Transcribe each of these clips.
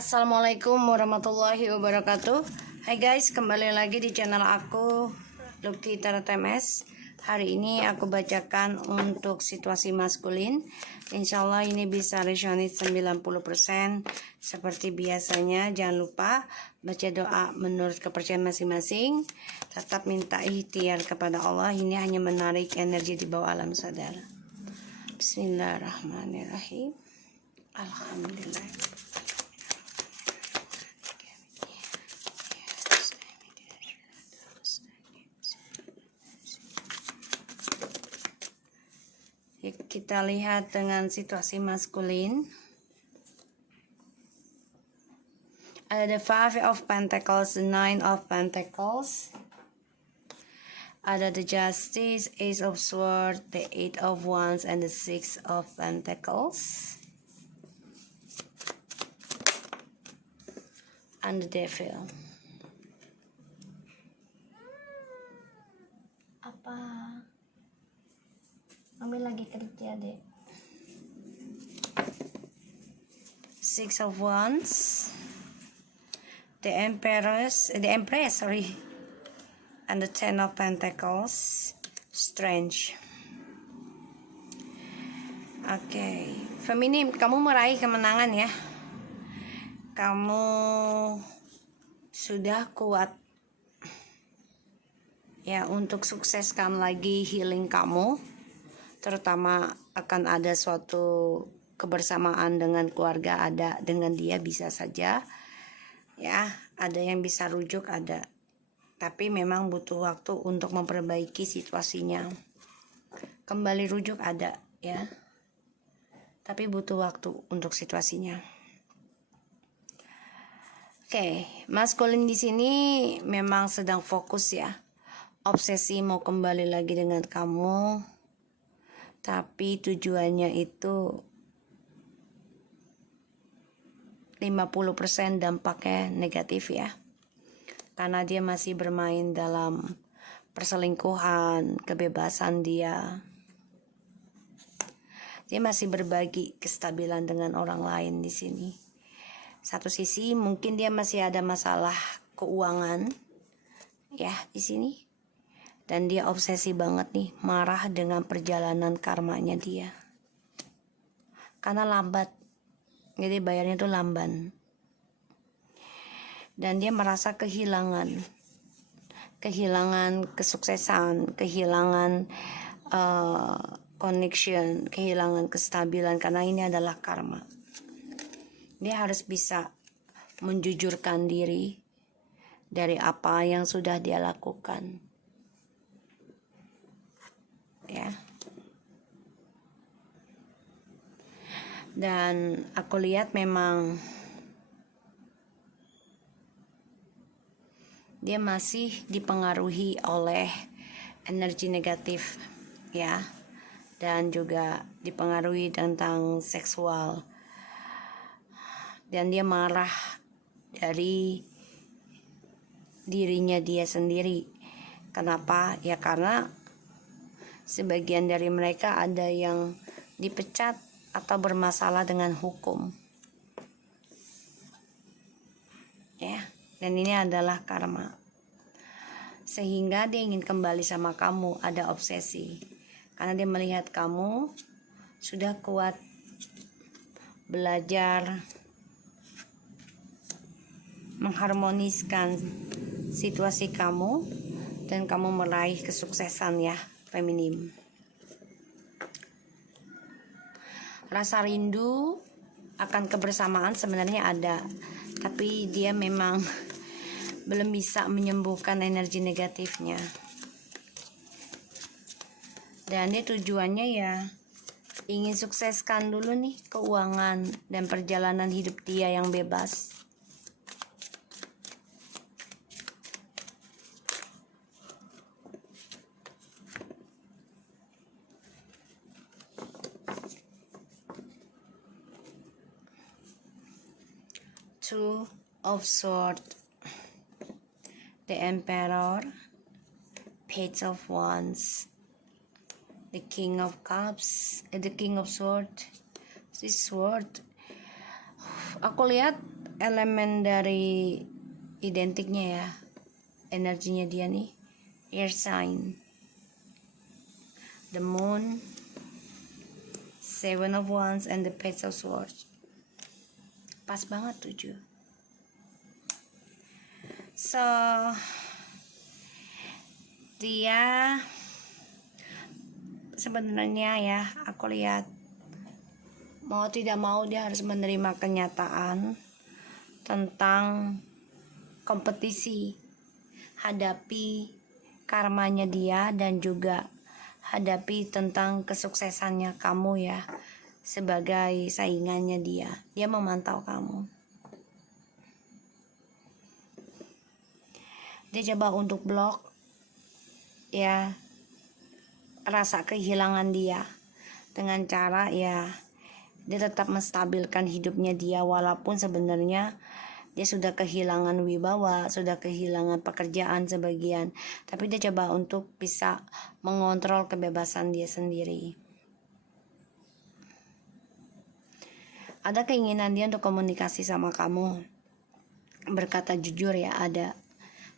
Assalamualaikum warahmatullahi wabarakatuh. Hai guys, kembali lagi di channel aku, Lukti Tarot MS. Hari ini aku bacakan untuk situasi maskulin. Insya Allah ini bisa resonate 90%. Seperti biasanya, jangan lupa baca doa menurut kepercayaan masing-masing. Tetap minta ikhtiar kepada Allah. Ini hanya menarik energi di bawah alam sadar. Bismillahirrahmanirrahim. Alhamdulillah. Kita lihat dengan situasi maskulin. Ada the Five of Pentacles, the Nine of Pentacles. Ada the Justice, Ace of Swords, the Eight of Wands, and the Six of Pentacles. And the Devil. Apa? Mami lagi kerja deh. Six of Wands, the Empress, and the Ten of Pentacles. Strange. Oke, Feminim, kamu meraih kemenangan ya. Kamu sudah kuat ya untuk sukseskan lagi healing kamu. Terutama akan ada suatu kebersamaan dengan keluarga, ada dengan dia bisa saja ya, ada yang bisa rujuk, ada, tapi memang butuh waktu untuk memperbaiki situasinya. Kembali rujuk ada ya, tapi butuh waktu untuk situasinya. Oke, maskulin di sini memang sedang fokus ya, obsesi mau kembali lagi dengan kamu. Tapi tujuannya itu 50% dampaknya negatif ya. Karena dia masih bermain dalam perselingkuhan, kebebasan dia. Dia masih berbagi kestabilan dengan orang lain di sini. Satu sisi mungkin dia masih ada masalah keuangan ya di sini. Dan dia obsesi banget nih, marah dengan perjalanan karmanya dia. Karena lambat, jadi bayarnya tuh lamban. Dan dia merasa kehilangan kesuksesan, kehilangan connection, kehilangan kestabilan. Karena ini adalah karma. Dia harus bisa menjujurkan diri dari apa yang sudah dia lakukan. Ya. Dan aku lihat memang dia masih dipengaruhi oleh energi negatif ya, dan juga dipengaruhi tentang seksual, dan dia marah dari dirinya dia sendiri. Kenapa? Ya karena sebagian dari mereka ada yang dipecat atau bermasalah dengan hukum. Ya, dan ini adalah karma. Sehingga dia ingin kembali sama kamu, ada obsesi. Karena dia melihat kamu sudah kuat belajar mengharmoniskan situasi kamu dan kamu meraih kesuksesan ya. Feminim. Rasa rindu akan kebersamaan sebenarnya ada, tapi dia memang belum bisa menyembuhkan energi negatifnya. Dan dia tujuannya ya ingin sukseskan dulu nih keuangan dan perjalanan hidup dia yang bebas. Two of Swords, the Emperor, Page of Wands, the King of Cups, the King of Swords, this sword. Aku lihat elemen dari identiknya ya, energinya dia nih, air sign, the moon, seven of wands, and the page of swords. Pas banget 7. So dia sebenarnya ya, aku lihat mau tidak mau dia harus menerima kenyataan tentang kompetisi, hadapi karmanya dia, dan juga hadapi tentang kesuksesannya kamu ya, sebagai saingannya dia. Dia memantau kamu. Dia coba untuk blok ya rasa kehilangan dia dengan cara ya dia tetap menstabilkan hidupnya dia, walaupun sebenarnya dia sudah kehilangan wibawa, sudah kehilangan pekerjaan sebagian, tapi dia coba untuk bisa mengontrol kebebasan dia sendiri. Ada keinginan dia untuk komunikasi sama kamu, berkata jujur ya ada,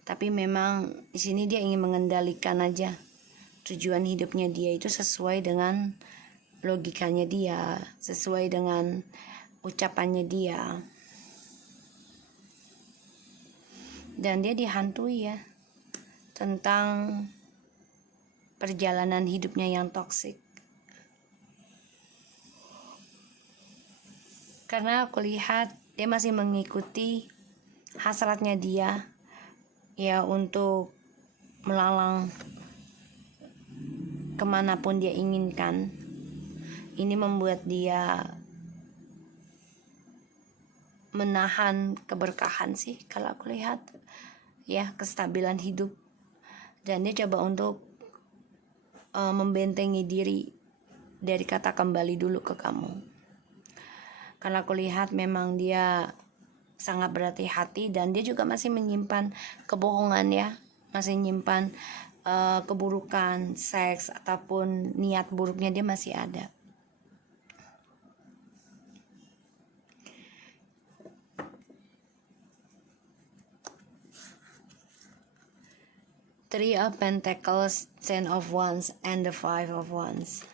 tapi memang di sini dia ingin mengendalikan aja tujuan hidupnya dia itu sesuai dengan logikanya dia, sesuai dengan ucapannya dia. Dan dia dihantui ya tentang perjalanan hidupnya yang toksik. Karena aku lihat dia masih mengikuti hasratnya dia ya untuk melalang kemanapun dia inginkan. Ini membuat dia menahan keberkahan sih kalau aku lihat ya, kestabilan hidup. Dan dia coba untuk membentengi diri dari kata kembali dulu ke kamu. Karena aku lihat memang dia sangat berhati-hati, dan dia juga masih menyimpan kebohongan ya, masih menyimpan keburukan seks ataupun niat buruknya dia masih ada. Three of Pentacles, Ten of Wands, and the Five of Wands.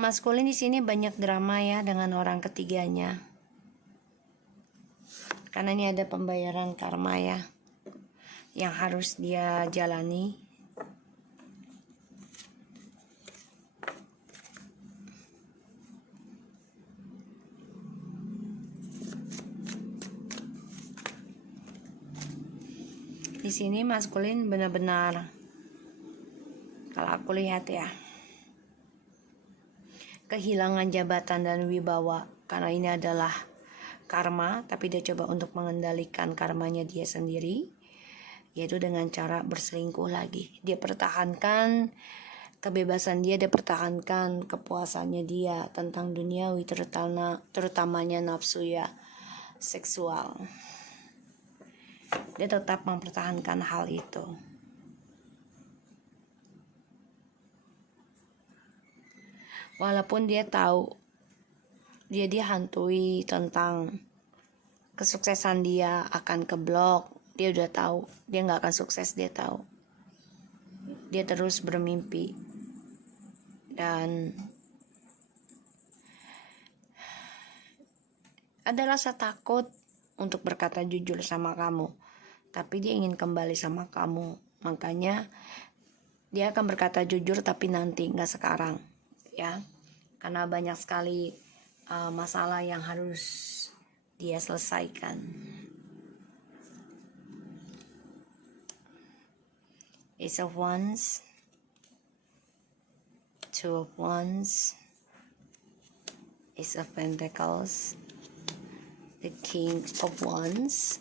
Maskulin di sini banyak drama ya dengan orang ketiganya. Karena ini ada pembayaran karma ya yang harus dia jalani. Di sini maskulin benar-benar, kalau aku lihat ya, kehilangan jabatan dan wibawa karena ini adalah karma, tapi dia coba untuk mengendalikan karmanya dia sendiri, yaitu dengan cara berselingkuh lagi. Dia pertahankan kebebasan dia pertahankan kepuasannya dia tentang duniawi, terutamanya nafsu ya, seksual. Dia tetap mempertahankan hal itu. Walaupun dia tahu dia dihantui tentang kesuksesan dia akan keblok, dia udah tahu dia nggak akan sukses, dia tahu. Dia terus bermimpi dan ada rasa takut untuk berkata jujur sama kamu, tapi dia ingin kembali sama kamu. Makanya dia akan berkata jujur, tapi nanti, nggak sekarang ya, karena banyak sekali masalah yang harus dia selesaikan. Ace of Wands, Two of Wands, Ace of Pentacles, the King of Wands,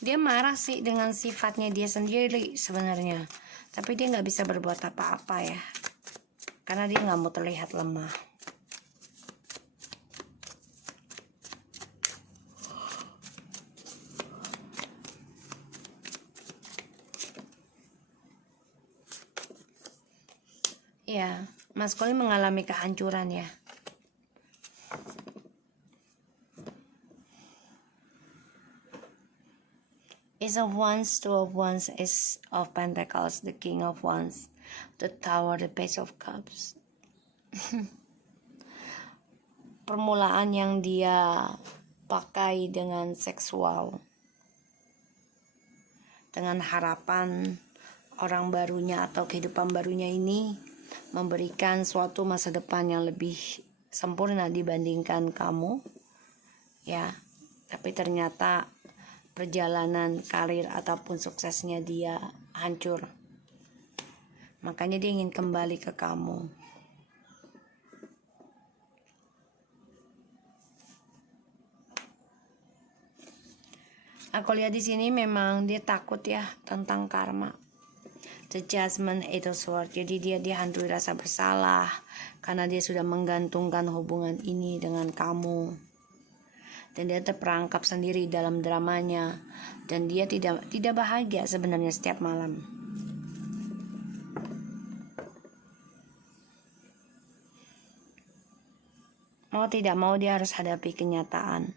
dia marah sih dengan sifatnya dia sendiri sebenarnya, tapi dia nggak bisa berbuat apa-apa ya, karena dia nggak mau terlihat lemah. Ya, maskulin mengalami kehancuran ya. Ace of Wands, Two of Wands, Ace of Pentacles, the King of Wands, the Tower, the Page of Cups. Permulaan yang dia pakai dengan seksual, dengan harapan orang barunya atau kehidupan barunya ini memberikan suatu masa depan yang lebih sempurna dibandingkan kamu, ya. Tapi ternyata perjalanan karir ataupun suksesnya dia hancur. Makanya dia ingin kembali ke kamu. Aku lihat di sini memang dia takut ya tentang karma. The Judgment, Eight of Swords. Jadi dia dihantui rasa bersalah karena dia sudah menggantungkan hubungan ini dengan kamu. Dan dia terperangkap sendiri dalam dramanya. Dan dia tidak bahagia sebenarnya setiap malam. Mau tidak mau dia harus hadapi kenyataan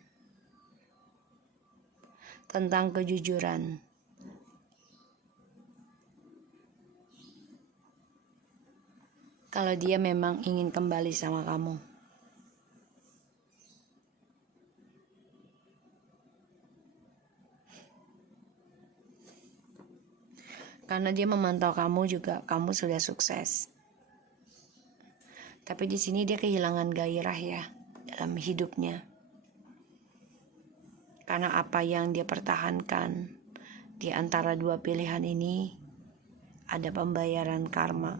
tentang kejujuran. Kalau dia memang ingin kembali sama kamu. Karena dia memantau kamu juga, kamu sudah sukses. Tapi di sini dia kehilangan gairah ya dalam hidupnya. Karena apa yang dia pertahankan di antara dua pilihan ini ada pembayaran karma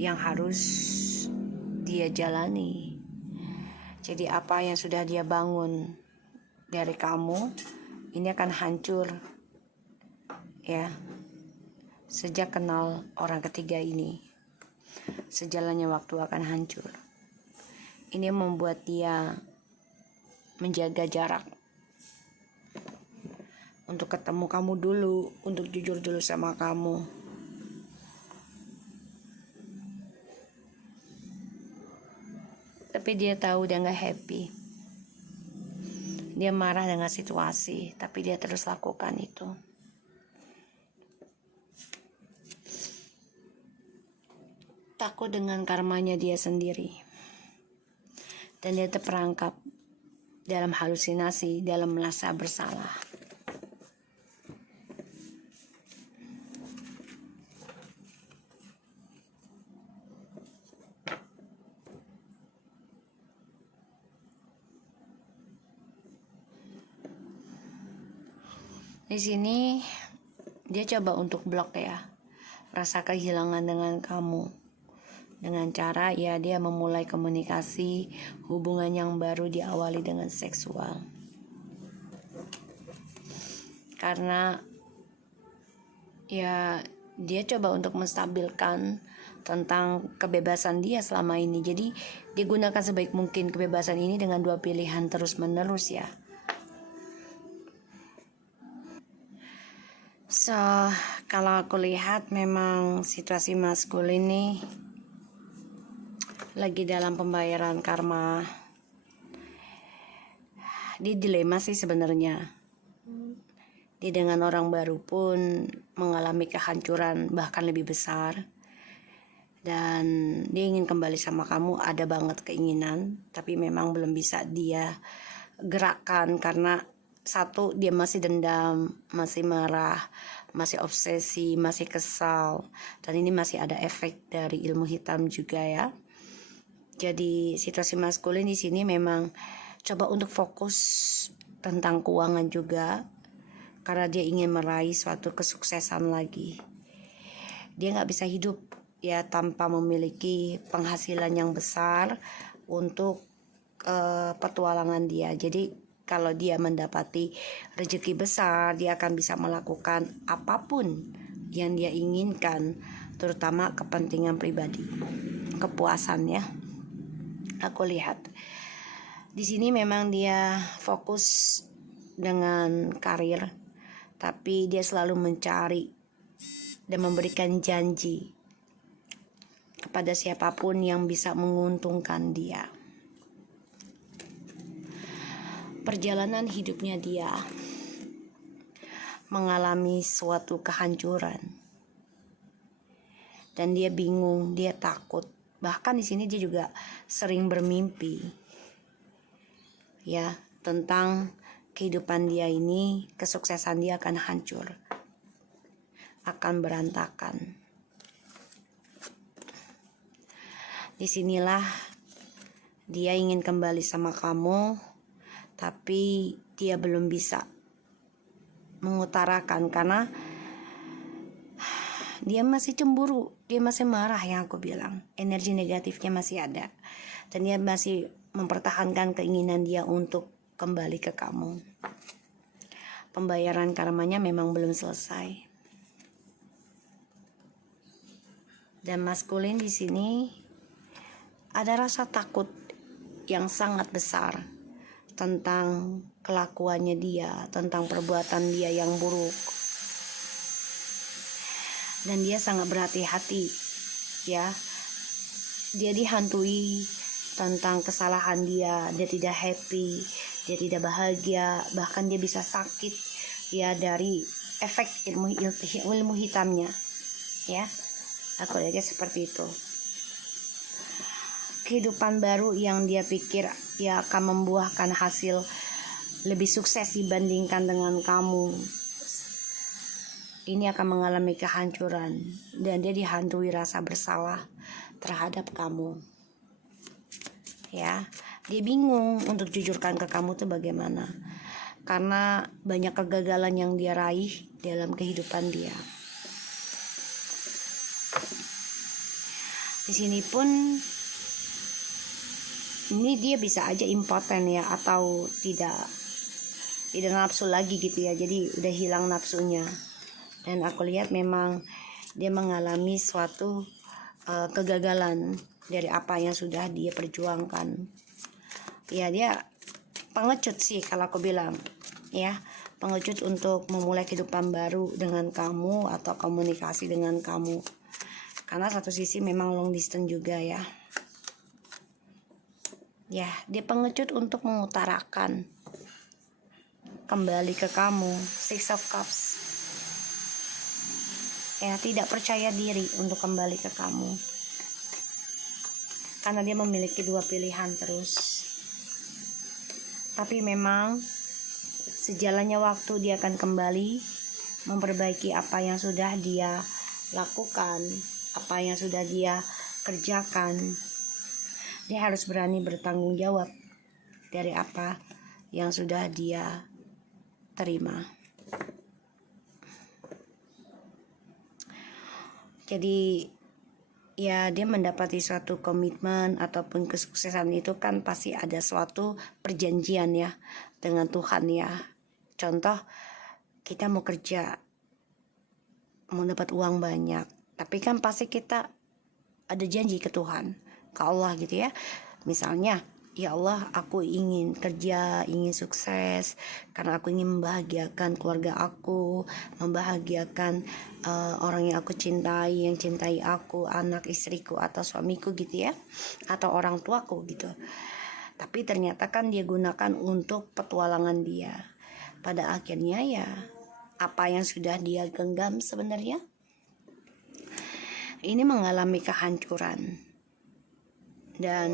yang harus dia jalani. Jadi apa yang sudah dia bangun dari kamu ini akan hancur ya sejak kenal orang ketiga ini. Sejalannya waktu akan hancur. Ini membuat dia menjaga jarak untuk ketemu kamu dulu, untuk jujur dulu sama kamu. Tapi dia tahu dia gak happy. Dia marah dengan situasi, tapi dia terus lakukan itu. Takut dengan karmanya dia sendiri. Dan dia terperangkap dalam halusinasi, dalam merasa bersalah. Di sini dia coba untuk blok ya rasa kehilangan dengan kamu, dengan cara ya dia memulai komunikasi, hubungan yang baru diawali dengan seksual. Karena ya dia coba untuk menstabilkan tentang kebebasan dia selama ini. Jadi dia gunakan sebaik mungkin kebebasan ini dengan dua pilihan terus menerus ya. So, kalau aku lihat memang situasi maskulin ini lagi dalam pembayaran karma. Dia dilema sih sebenarnya. Dia dengan orang baru pun mengalami kehancuran bahkan lebih besar. Dan dia ingin kembali sama kamu, ada banget keinginan, tapi memang belum bisa dia gerakkan karena satu, dia masih dendam, masih marah, masih obsesi, masih kesal. Dan ini masih ada efek dari ilmu hitam juga ya. Jadi situasi maskulin di sini memang coba untuk fokus tentang keuangan juga. Karena dia ingin meraih suatu kesuksesan lagi. Dia gak bisa hidup ya tanpa memiliki penghasilan yang besar untuk petualangan dia. Jadi kalau dia mendapati rezeki besar, dia akan bisa melakukan apapun yang dia inginkan, terutama kepentingan pribadi, kepuasan ya. Aku lihat di sini memang dia fokus dengan karir, tapi dia selalu mencari dan memberikan janji kepada siapapun yang bisa menguntungkan dia. Perjalanan hidupnya dia mengalami suatu kehancuran. Dan dia bingung, dia takut. Bahkan di sini dia juga sering bermimpi. Ya, tentang kehidupan dia ini, kesuksesan dia akan hancur. Akan berantakan. Disinilah dia ingin kembali sama kamu, tapi dia belum bisa mengutarakan karena dia masih cemburu, dia masih marah yang aku bilang. Energi negatifnya masih ada. Dan dia masih mempertahankan keinginan dia untuk kembali ke kamu. Pembayaran karmanya memang belum selesai. Dan maskulin di sini ada rasa takut yang sangat besar tentang kelakuannya dia, tentang perbuatan dia yang buruk. Dan dia sangat berhati-hati, ya. Dia dihantui tentang kesalahan dia tidak happy, dia tidak bahagia, bahkan dia bisa sakit, ya, dari efek ilmu hitamnya, ya. Aku lihatnya seperti itu. Kehidupan baru yang dia pikir ya akan membuahkan hasil lebih sukses dibandingkan dengan kamu, ini akan mengalami kehancuran. Dan dia dihantui rasa bersalah terhadap kamu. Ya, dia bingung untuk jujurkan ke kamu tuh bagaimana. Karena banyak kegagalan yang dia raih dalam kehidupan dia. Di sini pun ini dia bisa aja impoten ya, atau tidak nafsu lagi gitu ya. Jadi udah hilang nafsunya. Dan aku lihat memang dia mengalami suatu kegagalan dari apa yang sudah dia perjuangkan. Ya, dia pengecut sih kalau aku bilang, ya, pengecut untuk memulai kehidupan baru dengan kamu atau komunikasi dengan kamu. Karena satu sisi memang long distance juga ya. Ya, dia pengecut untuk mengutarakan kembali ke kamu. Six of Cups. Ya, tidak percaya diri untuk kembali ke kamu. Karena dia memiliki dua pilihan terus. Tapi memang sejalannya waktu dia akan kembali memperbaiki apa yang sudah dia lakukan, apa yang sudah dia kerjakan. Dia harus berani bertanggung jawab dari apa yang sudah dia terima. Jadi ya, dia mendapati suatu komitmen ataupun kesuksesan itu kan pasti ada suatu perjanjian ya dengan Tuhan ya. Contoh, kita mau kerja, mau dapat uang banyak, tapi kan pasti kita ada janji ke Tuhan, ke Allah gitu ya. Misalnya, ya Allah, aku ingin kerja, ingin sukses karena aku ingin membahagiakan keluarga aku, membahagiakan orang yang aku cintai, yang cintai aku, anak istriku atau suamiku gitu ya, atau orang tuaku gitu. Tapi ternyata kan dia gunakan untuk petualangan dia. Pada akhirnya ya, apa yang sudah dia genggam sebenarnya ini mengalami kehancuran. Dan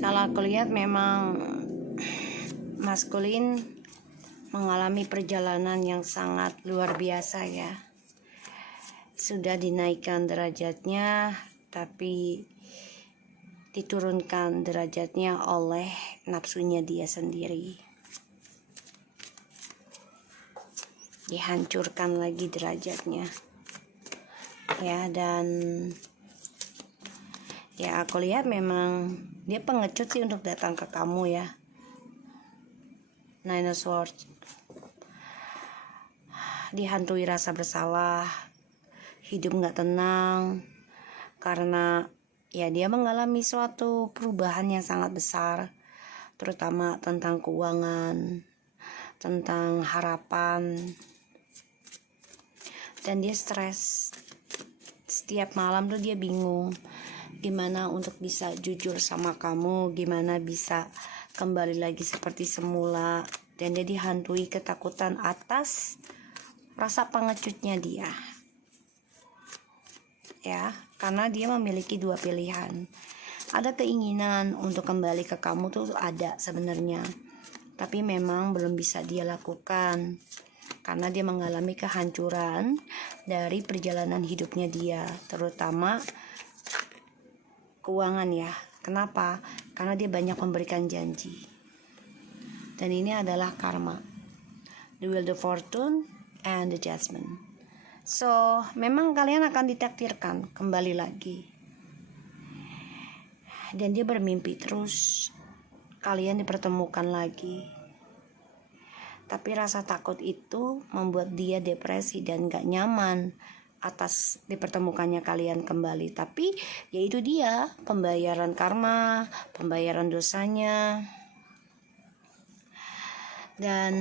kalau aku lihat memang maskulin mengalami perjalanan yang sangat luar biasa ya. Sudah dinaikkan derajatnya, tapi diturunkan derajatnya oleh nafsunya dia sendiri. Dihancurkan lagi derajatnya. Ya, dan ya aku lihat memang dia pengecut sih untuk datang ke kamu ya. Nine of Swords. Dihantui rasa bersalah, hidup gak tenang, karena ya dia mengalami suatu perubahan yang sangat besar, terutama tentang keuangan, tentang harapan. dan dia stres. Setiap malam tuh dia bingung gimana untuk bisa jujur sama kamu, gimana bisa kembali lagi seperti semula, dan dia dihantui ketakutan atas rasa pengecutnya dia. Ya, karena dia memiliki dua pilihan. Ada keinginan untuk kembali ke kamu tuh ada sebenarnya, tapi memang belum bisa dia lakukan karena dia mengalami kehancuran dari perjalanan hidupnya dia, terutama keuangan ya. Kenapa? Karena dia banyak memberikan janji. Dan ini adalah karma. The Wheel of Fortune and the Judgment. So, memang kalian akan ditakdirkan kembali lagi. Dan dia bermimpi terus kalian dipertemukan lagi. Tapi rasa takut itu membuat dia depresi dan gak nyaman atas dipertemukannya kalian kembali. Tapi yaitu dia, pembayaran karma, pembayaran dosanya. Dan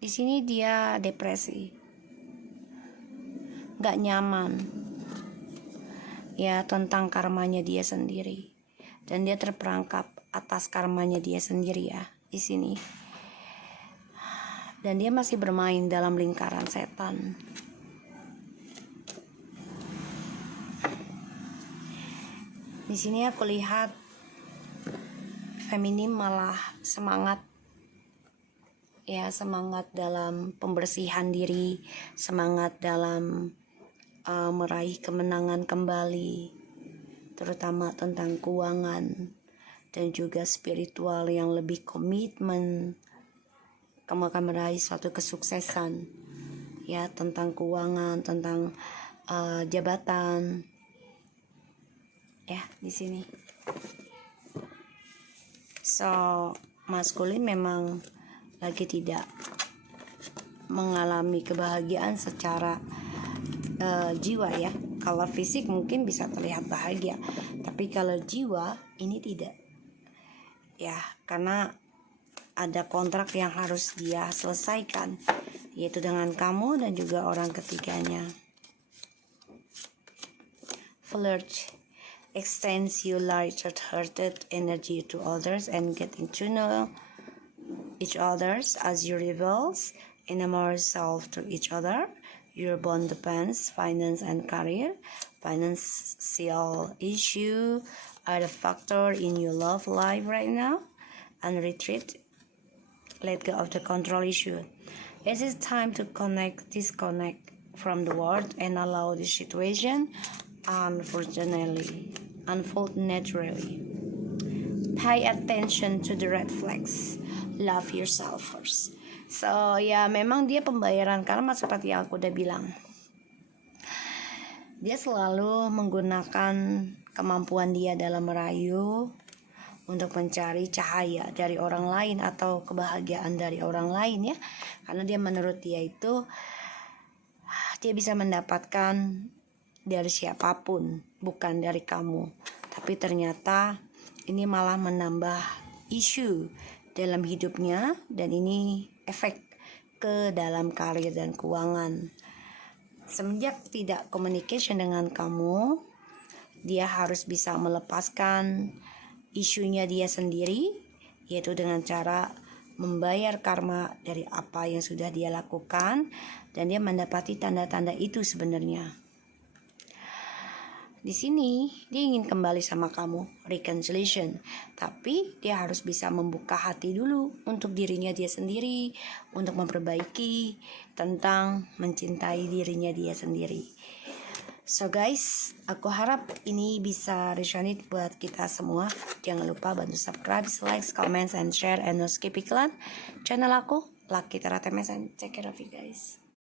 di sini dia depresi, gak nyaman ya tentang karmanya dia sendiri, dan dia terperangkap atas karmanya dia sendiri ya di sini. Dan dia masih bermain dalam lingkaran setan. Di sini aku lihat feminim malah semangat ya, semangat dalam pembersihan diri, semangat dalam meraih kemenangan kembali, terutama tentang keuangan dan juga spiritual yang lebih komitmen. Kamu akan meraih suatu kesuksesan ya, tentang keuangan, tentang jabatan ya di sini. So, maskulin memang lagi tidak mengalami kebahagiaan secara jiwa ya. Kalau fisik mungkin bisa terlihat bahagia, tapi kalau jiwa ini tidak ya, karena ada kontrak yang harus dia selesaikan, yaitu dengan kamu dan juga orang ketiganya. Flirt extends your light-hearted energy to others and getting to know each others as you reveals in a more self to each other. Your bond depends finance and career. Financial issue are the factor in your love life right now, and retreat, let go of the control issue. It is time to disconnect from the world and allow the situation unfold naturally. Pay attention to the red flags. Love yourself first. So ya, memang dia pembayaran karma seperti yang aku udah bilang. Dia selalu menggunakan kemampuan dia dalam merayu untuk mencari cahaya dari orang lain atau kebahagiaan dari orang lain ya. Karena dia menurut dia itu dia bisa mendapatkan dari siapapun, bukan dari kamu. Tapi ternyata ini malah menambah isu dalam hidupnya, dan ini efek ke dalam karir dan keuangan. Semenjak tidak communication dengan kamu, dia harus bisa melepaskan isunya dia sendiri, yaitu dengan cara membayar karma dari apa yang sudah dia lakukan, dan dia mendapati tanda-tanda itu sebenarnya. Di sini dia ingin kembali sama kamu, reconciliation, tapi dia harus bisa membuka hati dulu untuk dirinya dia sendiri, untuk memperbaiki tentang mencintai dirinya dia sendiri. So guys, aku harap ini bisa resonate buat kita semua. Jangan lupa bantu subscribe, like, comment, and share, and no skip iklan channel aku, Lucky Tara TMS, and take care of you guys.